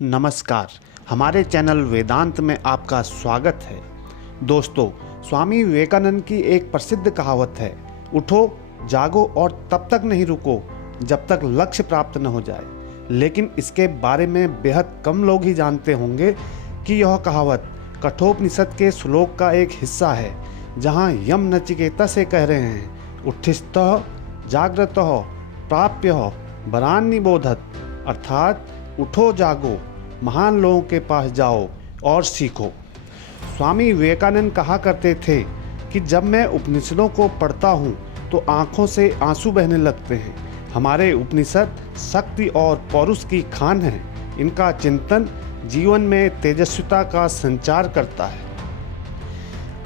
नमस्कार। हमारे चैनल वेदांत में आपका स्वागत है। दोस्तों, स्वामी विवेकानंद की एक प्रसिद्ध कहावत है, उठो जागो और तब तक नहीं रुको जब तक लक्ष्य प्राप्त न हो जाए। लेकिन इसके बारे में बेहद कम लोग ही जानते होंगे कि यह कहावत कठोपनिषद के श्लोक का एक हिस्सा है, जहाँ यम नचिकेता से कह रहे हैं, उत्थिष्ठः जाग्रतः प्राप्यः वरान् निबोधत, अर्थात उठो जागो, महान लोगों के पास जाओ और सीखो। स्वामी विवेकानंद कहा करते थे कि जब मैं उपनिषदों को पढ़ता हूँ तो आँखों से आंसू बहने लगते हैं। हमारे उपनिषद शक्ति और पौरुष की खान है। इनका चिंतन जीवन में तेजस्विता का संचार करता है।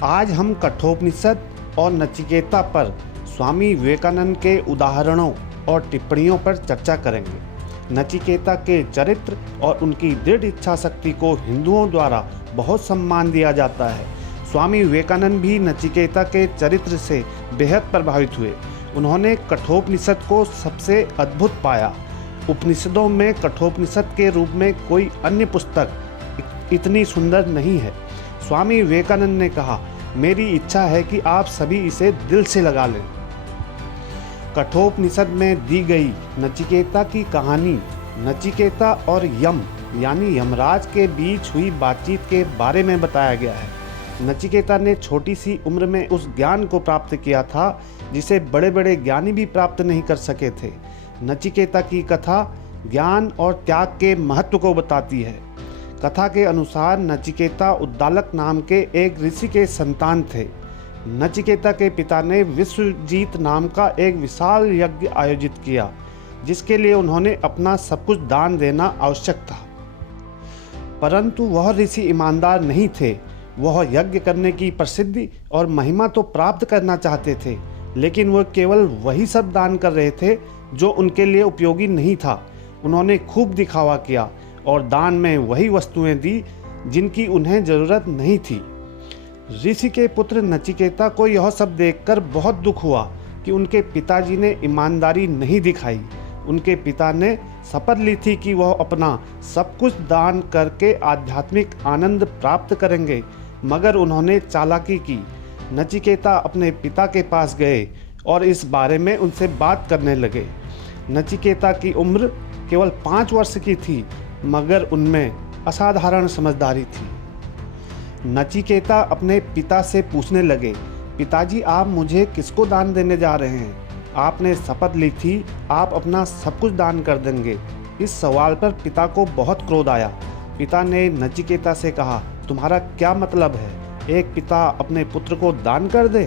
आज हम कठोपनिषद और नचिकेता पर स्वामी विवेकानंद के उदाहरणों और टिप्पणियों पर चर्चा करेंगे। नचिकेता के चरित्र और उनकी दृढ़ इच्छा शक्ति को हिंदुओं द्वारा बहुत सम्मान दिया जाता है। स्वामी विवेकानंद भी नचिकेता के चरित्र से बेहद प्रभावित हुए। उन्होंने कठोपनिषद को सबसे अद्भुत पाया। उपनिषदों में कठोपनिषद के रूप में कोई अन्य पुस्तक इतनी सुंदर नहीं है। स्वामी विवेकानंद ने कहा, मेरी इच्छा है कि आप सभी इसे दिल से लगा लें। कठोपनिषद में दी गई नचिकेता की कहानी नचिकेता और यम यानी यमराज के बीच हुई बातचीत के बारे में बताया गया है। नचिकेता ने छोटी सी उम्र में उस ज्ञान को प्राप्त किया था जिसे बड़े बड़े ज्ञानी भी प्राप्त नहीं कर सके थे। नचिकेता की कथा ज्ञान और त्याग के महत्व को बताती है। कथा के अनुसार नचिकेता उद्दालक नाम के एक ऋषि के संतान थे। नचिकेता के पिता ने विश्वजीत नाम का एक विशाल यज्ञ आयोजित किया, जिसके लिए उन्होंने अपना सब कुछ दान देना आवश्यक था। परंतु वह ऋषि ईमानदार नहीं थे। वह यज्ञ करने की प्रसिद्धि और महिमा तो प्राप्त करना चाहते थे, लेकिन वह केवल वही सब दान कर रहे थे जो उनके लिए उपयोगी नहीं था। उन्होंने खूब दिखावा किया और दान में वही वस्तुएं दी जिनकी उन्हें जरूरत नहीं थी। ऋषि के पुत्र नचिकेता को यह सब देखकर बहुत दुख हुआ कि उनके पिताजी ने ईमानदारी नहीं दिखाई। उनके पिता ने शपथ ली थी कि वह अपना सब कुछ दान करके आध्यात्मिक आनंद प्राप्त करेंगे, मगर उन्होंने चालाकी की। नचिकेता अपने पिता के पास गए और इस बारे में उनसे बात करने लगे। नचिकेता की उम्र केवल 5 वर्ष की थी, मगर उनमें असाधारण समझदारी थी। नचिकेता अपने पिता से पूछने लगे, पिताजी, आप मुझे किसको दान देने जा रहे हैं? आपने शपथ ली थी आप अपना सब कुछ दान कर देंगे। इस सवाल पर पिता को बहुत क्रोध आया। पिता ने नचिकेता से कहा, तुम्हारा क्या मतलब है? एक पिता अपने पुत्र को दान कर दे?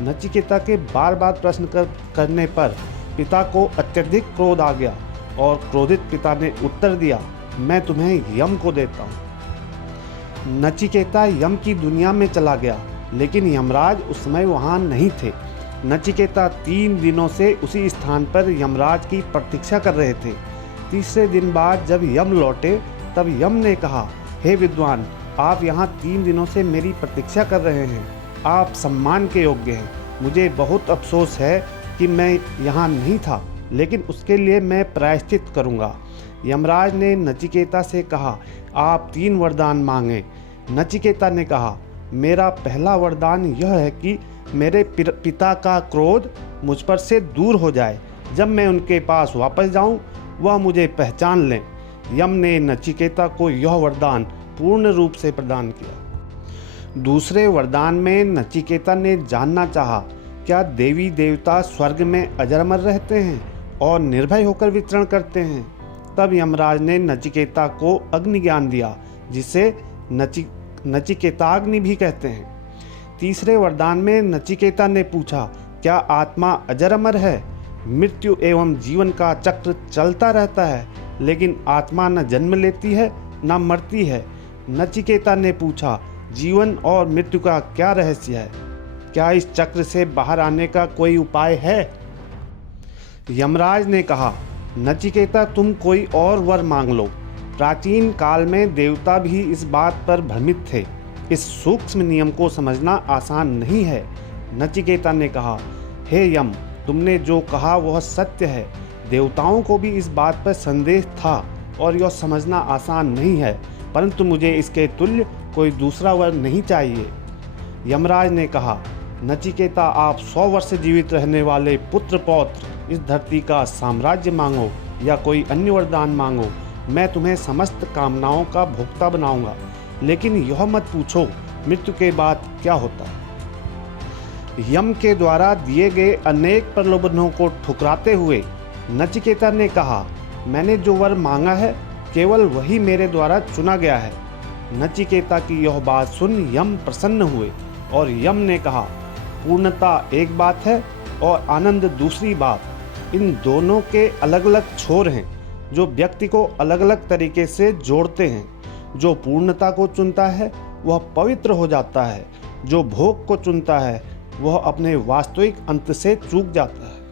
नचिकेता के बार बार प्रश्न करने पर पिता को अत्यधिक क्रोध आ गया और क्रोधित पिता ने उत्तर दिया, मैं तुम्हें यम को देता हूँ। नचिकेता यम की दुनिया में चला गया, लेकिन यमराज उस समय वहाँ नहीं थे। नचिकेता 3 दिनों से उसी स्थान पर यमराज की प्रतीक्षा कर रहे थे। तीसरे दिन बाद जब यम लौटे तब यम ने कहा, हे विद्वान, आप यहाँ 3 दिनों से मेरी प्रतीक्षा कर रहे हैं। आप सम्मान के योग्य हैं। मुझे बहुत अफसोस है कि मैं यहाँ नहीं था, लेकिन उसके लिए मैं प्रायश्चित करूँगा। यमराज ने नचिकेता से कहा, आप 3 वरदान मांगे। नचिकेता ने कहा, मेरा पहला वरदान यह है कि मेरे पिता का क्रोध मुझ पर से दूर हो जाए। जब मैं उनके पास वापस जाऊं, वह मुझे पहचान लें। यम ने नचिकेता को यह वरदान पूर्ण रूप से प्रदान किया। दूसरे वरदान में नचिकेता ने जानना चाहा, क्या देवी देवता स्वर्ग में अजर अमर रहते हैं और निर्भय होकर विचरण करते हैं? तब यमराज ने नचिकेता को अग्नि ज्ञान दिया, जिसे नचिकेताग्नि भी कहते हैं। तीसरे वरदान में नचिकेता ने पूछा, क्या आत्मा अजर अमर है? मृत्यु एवं जीवन का चक्र चलता रहता है, लेकिन आत्मा न जन्म लेती है न मरती है। नचिकेता ने पूछा, जीवन और मृत्यु का क्या रहस्य है? क्या इस चक्र से बाहर आने का कोई उपाय है? यमराज ने कहा, नचिकेता, तुम कोई और वर मांग लो। प्राचीन काल में देवता भी इस बात पर भ्रमित थे। इस सूक्ष्म नियम को समझना आसान नहीं है। नचिकेता ने कहा, हे यम, तुमने जो कहा वह सत्य है। देवताओं को भी इस बात पर संदेह था और यह समझना आसान नहीं है, परंतु मुझे इसके तुल्य कोई दूसरा वर नहीं चाहिए। यमराज ने कहा, नचिकेता, आप 100 वर्ष जीवित रहने वाले पुत्र पौत्र, इस धरती का साम्राज्य मांगो या कोई अन्य वरदान मांगो, मैं तुम्हें समस्त कामनाओं का भोक्ता बनाऊंगा। लेकिन यह मत पूछो मृत्यु के बाद क्या होता है। यम के द्वारा दिए गए अनेक प्रलोभनों को ठुकराते हुए नचिकेता ने कहा, मैंने जो वर मांगा है केवल वही मेरे द्वारा चुना गया है। नचिकेता की यह बात सुन यम प्रसन्न हुए और यम ने कहा, पूर्णता एक बात है और आनंद दूसरी बात। इन दोनों के अलग अलग छोर हैं जो व्यक्ति को अलग अलग तरीके से जोड़ते हैं। जो पूर्णता को चुनता है वह पवित्र हो जाता है, जो भोग को चुनता है वह अपने वास्तविक अंत से चूक जाता है।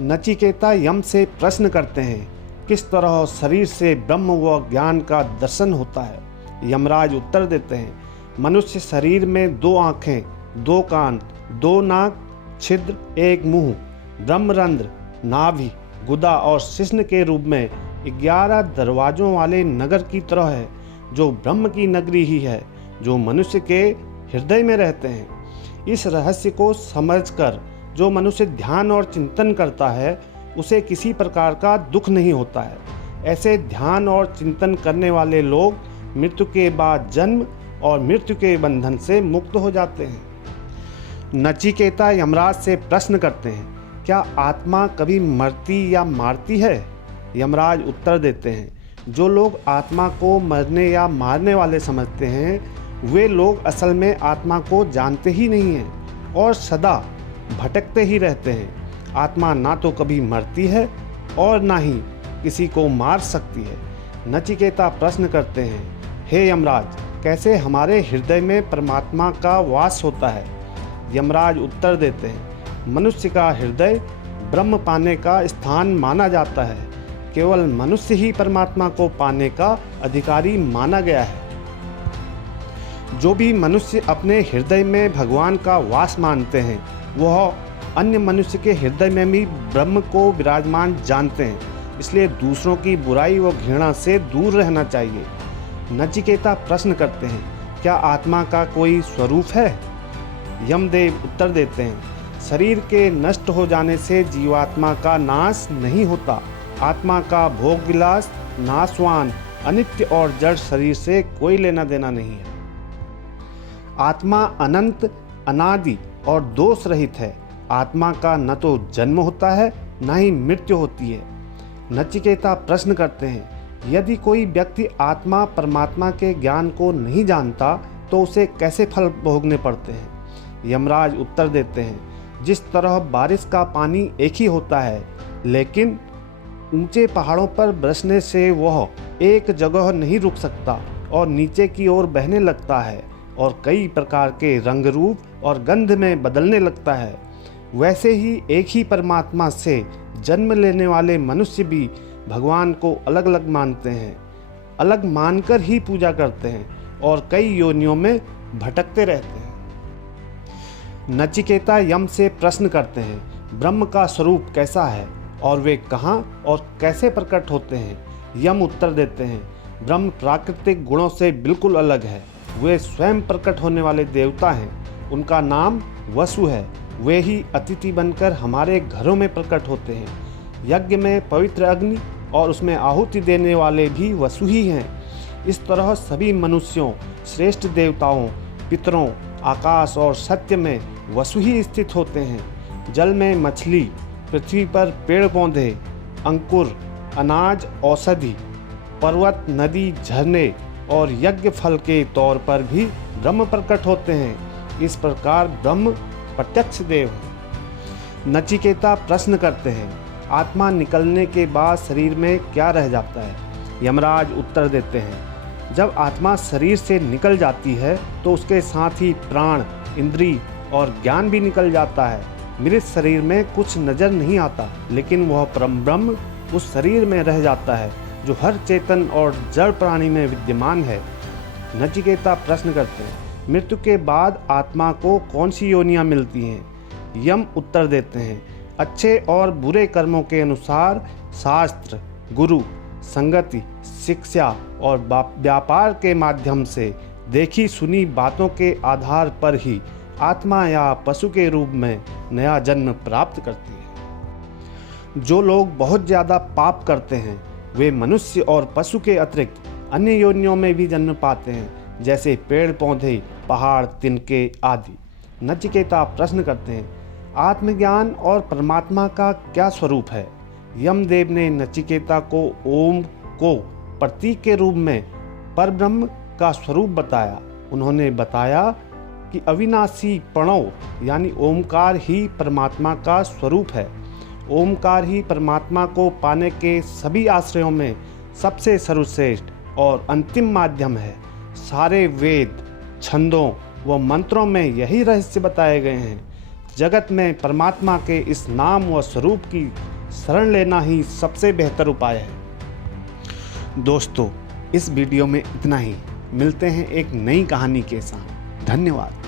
नचिकेता यम से प्रश्न करते हैं, किस तरह शरीर से ब्रह्म व ज्ञान का दर्शन होता है। यमराज उत्तर देते हैं, मनुष्य शरीर में 2 आँखें, 2 कान, 2 नाक, छिद्र, 1 मुंह, ब्रह्मरंध्र, नाभि, गुदा और शिश्न के रूप में 11 दरवाजों वाले नगर की तरह है, जो ब्रह्म की नगरी ही है, जो मनुष्य के हृदय में रहते हैं। इस रहस्य को समझकर जो मनुष्य ध्यान और चिंतन करता है उसे किसी प्रकार का दुख नहीं होता है। ऐसे ध्यान और चिंतन करने वाले लोग मृत्यु के बाद जन्म और मृत्यु के बंधन से मुक्त हो जाते हैं। नचिकेता यमराज से प्रश्न करते हैं, क्या आत्मा कभी मरती या मारती है। यमराज उत्तर देते हैं, जो लोग आत्मा को मरने या मारने वाले समझते हैं वे लोग असल में आत्मा को जानते ही नहीं हैं और सदा भटकते ही रहते हैं। आत्मा ना तो कभी मरती है और ना ही किसी को मार सकती है। नचिकेता प्रश्न करते हैं, हे यमराज, कैसे हमारे हृदय में परमात्मा का वास होता है। यमराज उत्तर देते हैं, मनुष्य का हृदय ब्रह्म पाने का स्थान माना जाता है। केवल मनुष्य ही परमात्मा को पाने का अधिकारी माना गया है। जो भी मनुष्य अपने हृदय में भगवान का वास मानते हैं वह अन्य मनुष्य के हृदय में भी ब्रह्म को विराजमान जानते हैं। इसलिए दूसरों की बुराई व घृणा से दूर रहना चाहिए। नचिकेता प्रश्न करते हैं, क्या आत्मा का कोई स्वरूप है। यमदेव उत्तर देते हैं, शरीर के नष्ट हो जाने से जीवात्मा का नाश नहीं होता। आत्मा का भोग विलास, नाशवान, अनित्य और जड़ शरीर से कोई लेना देना नहीं है। आत्मा अनंत, अनादि और दोष रहित है। आत्मा का न तो जन्म होता है न ही मृत्यु होती है। नचिकेता प्रश्न करते हैं, यदि कोई व्यक्ति आत्मा परमात्मा के ज्ञान को नहीं जानता तो उसे कैसे फल भोगने पड़ते हैं। यमराज उत्तर देते हैं, जिस तरह बारिश का पानी एक ही होता है लेकिन ऊंचे पहाड़ों पर बरसने से वह एक जगह नहीं रुक सकता और नीचे की ओर बहने लगता है और कई प्रकार के रंग रूप और गंध में बदलने लगता है, वैसे ही एक ही परमात्मा से जन्म लेने वाले मनुष्य भी भगवान को अलग अलग मानते हैं, अलग मानकर ही पूजा करते हैं और कई योनियों में भटकते रहते हैं। नचिकेता यम से प्रश्न करते हैं, ब्रह्म का स्वरूप कैसा है और वे कहाँ और कैसे प्रकट होते हैं। यम उत्तर देते हैं, ब्रह्म प्राकृतिक गुणों से बिल्कुल अलग है। वे स्वयं प्रकट होने वाले देवता हैं। उनका नाम वसु है। वे ही अतिथि बनकर हमारे घरों में प्रकट होते हैं। यज्ञ में पवित्र अग्नि और उसमें आहुति देने वाले भी वसु ही हैं। इस तरह सभी मनुष्यों, श्रेष्ठ देवताओं, पितरों, आकाश और सत्य में वसु ही स्थित होते हैं। जल में मछली, पृथ्वी पर पेड़ पौधे, अंकुर, अनाज, औषधि, पर्वत, नदी, झरने और यज्ञ फल के तौर पर भी ब्रह्म प्रकट होते हैं। इस प्रकार ब्रह्म प्रत्यक्ष देव है। नचिकेता प्रश्न करते हैं, आत्मा निकलने के बाद शरीर में क्या रह जाता है। यमराज उत्तर देते हैं, जब आत्मा शरीर से निकल जाती है तो उसके साथ ही प्राण, इंद्री और ज्ञान भी निकल जाता है। मृत शरीर में कुछ नजर नहीं आता, लेकिन वह परम ब्रह्म उस शरीर में रह जाता है जो हर चेतन और जड़ प्राणी में विद्यमान है। नचिकेता प्रश्न करते हैं, मृत्यु के बाद आत्मा को कौन सी योनियां मिलती हैं। यम उत्तर देते हैं, अच्छे और बुरे कर्मों के अनुसार शास्त्र, गुरु, संगति, शिक्षा और व्यापार के माध्यम से देखी सुनी बातों के आधार पर ही आत्मा या पशु के रूप में नया जन्म प्राप्त करती है। जो लोग बहुत ज़्यादा पाप करते हैं वे मनुष्य और पशु के अतिरिक्त अन्य योनियों में भी जन्म पाते हैं, जैसे पेड़ पौधे, पहाड़, तिनके आदि। नचिकेता प्रश्न करते हैं, आत्मज्ञान और परमात्मा का क्या स्वरूप है? यमदेव ने नचिकेता को ओम को प्रतीक के रूप में परब्रह्म का स्वरूप बताया। उन्होंने बताया कि अविनाशी प्रणव यानी ओमकार ही परमात्मा का स्वरूप है। ओमकार ही परमात्मा को पाने के सभी आश्रयों में सबसे सर्वश्रेष्ठ और अंतिम माध्यम है। सारे वेद, छंदों व मंत्रों में यही रहस्य बताए गए हैं। जगत में परमात्मा के इस नाम व स्वरूप की शरण लेना ही सबसे बेहतर उपाय है। दोस्तों, इस वीडियो में इतना ही। मिलते हैं एक नई कहानी के साथ। धन्यवाद।